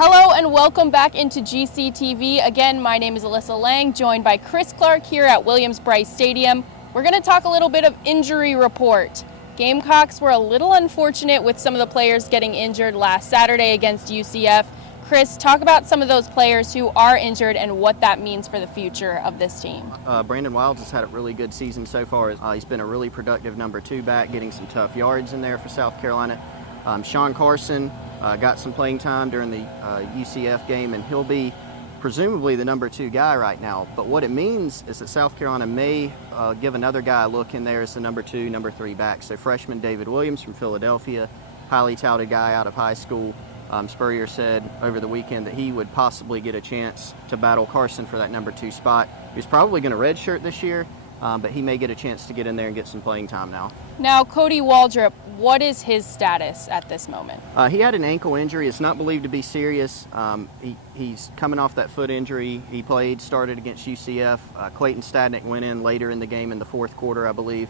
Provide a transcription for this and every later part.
Hello and welcome back into GCTV. Again, my name is Alyssa Lang, joined by Chris Clark here at Williams-Brice Stadium. We're going to talk a little bit of injury report. Gamecocks were a little unfortunate with some of the players getting injured last Saturday against UCF. Chris, talk about some of those players who are injured and what that means for the future of this team. Brandon Wilds has had a really good season so far. He's been a really productive number 2 back, getting some tough yards in there for South Carolina. Sean Carson got some playing time during the UCF game, and he'll be presumably the number 2 guy right now. But what it means is that South Carolina may give another guy a look in there as the number 2, number 3 back. So freshman David Williams from Philadelphia, highly touted guy out of high school. Spurrier said over the weekend that he would possibly get a chance to battle Carson for that number 2 spot. He's probably going to redshirt this year, but he may get a chance to get in there and get some playing time now. Now, Cody Waldrop, what is his status at this moment? He had an ankle injury. It's not believed to be serious. He's coming off that foot injury. He started against UCF. Clayton Stadnick went in later in the game in the fourth quarter, I believe,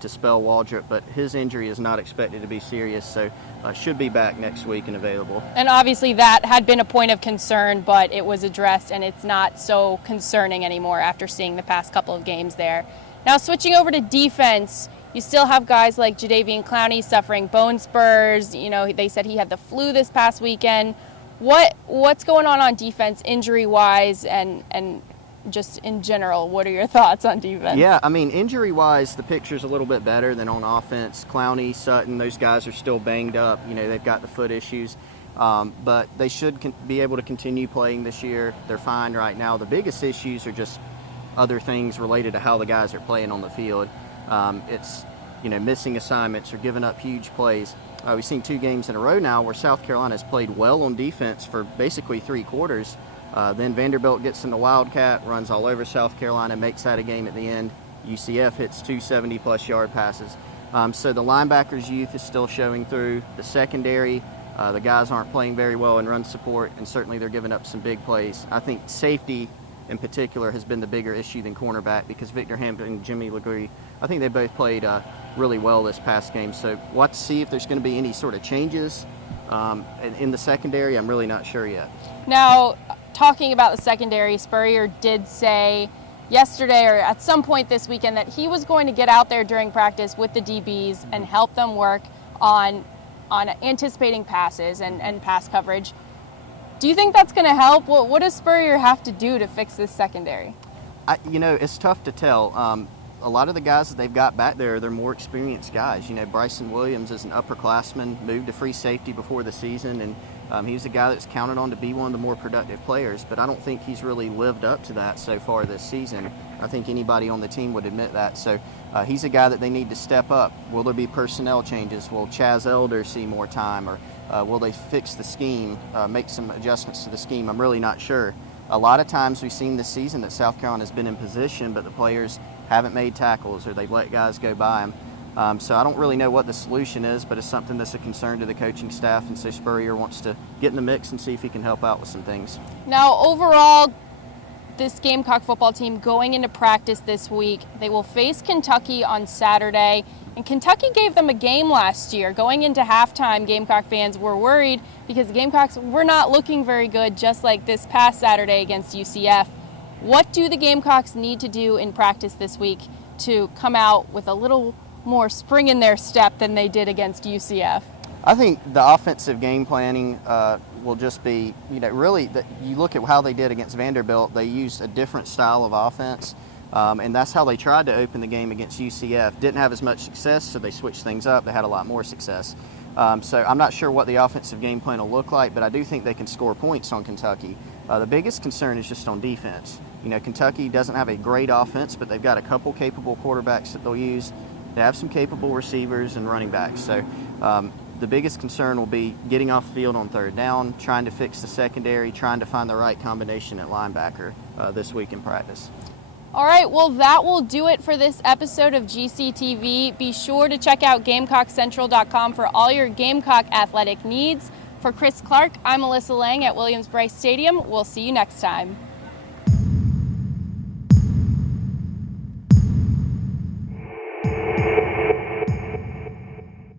to spell Waldrop, but his injury is not expected to be serious, so should be back next week and available. And obviously that had been a point of concern, but it was addressed and it's not so concerning anymore after seeing the past couple of games there. Now switching over to defense, you still have guys like Jadeveon Clowney suffering bone spurs. You know, they said he had the flu this past weekend. What's going on defense injury-wise and just in general, what are your thoughts on defense? Yeah, I mean, injury-wise, the picture's a little bit better than on offense. Clowney, Sutton, those guys are still banged up. You know, they've got the foot issues. But they should be able to continue playing this year. They're fine right now. The biggest issues are just other things related to how the guys are playing on the field. It's, you know, missing assignments or giving up huge plays. We've seen 2 games in a row now where South Carolina has played well on defense for basically 3 quarters. Then Vanderbilt gets in the Wildcat, runs all over South Carolina, makes that a game at the end. UCF hits 2 70-plus yard passes. So the linebackers' youth is still showing through. The secondary, the guys aren't playing very well in run support, and certainly they're giving up some big plays. I think safety in particular has been the bigger issue than cornerback, because Victor Hampton and Jimmy Legree, I think they both played really well this past game. So we'll have to see if there's going to be any sort of changes in the secondary. I'm really not sure yet. Now, talking about the secondary, Spurrier did say yesterday or at some point this weekend that he was going to get out there during practice with the DBs and help them work on anticipating passes and pass coverage. Do you think that's going to help? What does Spurrier have to do to fix this secondary? You know, it's tough to tell. A lot of the guys that they've got back there, they're more experienced guys. You know, Bryson Williams is an upperclassman, moved to free safety before the season, and he's a guy that's counted on to be one of the more productive players, but I don't think he's really lived up to that so far this season. I think anybody on the team would admit that. So he's a guy that they need to step up. Will there be personnel changes? Will Chaz Elder see more time? Or will they fix the scheme, make some adjustments to the scheme? I'm really not sure. A lot of times we've seen this season that South Carolina has been in position, but the players haven't made tackles or they've let guys go by them. So I don't really know what the solution is, but it's something that's a concern to the coaching staff, and so Spurrier wants to get in the mix and see if he can help out with some things. Now, overall, this Gamecock football team going into practice this week, they will face Kentucky on Saturday, and Kentucky gave them a game last year. Going into halftime, Gamecock fans were worried because the Gamecocks were not looking very good, just like this past Saturday against UCF. What do the Gamecocks need to do in practice this week to come out with a little more spring in their step than they did against UCF? I think the offensive game planning will just be, you know, really, you look at how they did against Vanderbilt, they used a different style of offense, and that's how they tried to open the game against UCF. Didn't have as much success, so they switched things up. They had a lot more success. So I'm not sure what the offensive game plan will look like, but I do think they can score points on Kentucky. The biggest concern is just on defense. You know, Kentucky doesn't have a great offense, but they've got a couple capable quarterbacks that they'll use. They have some capable receivers and running backs. So the biggest concern will be getting off the field on third down, trying to fix the secondary, trying to find the right combination at linebacker this week in practice. All right, well, that will do it for this episode of GCTV. Be sure to check out GamecockCentral.com for all your Gamecock athletic needs. For Chris Clark, I'm Alyssa Lang at Williams-Brice Stadium. We'll see you next time.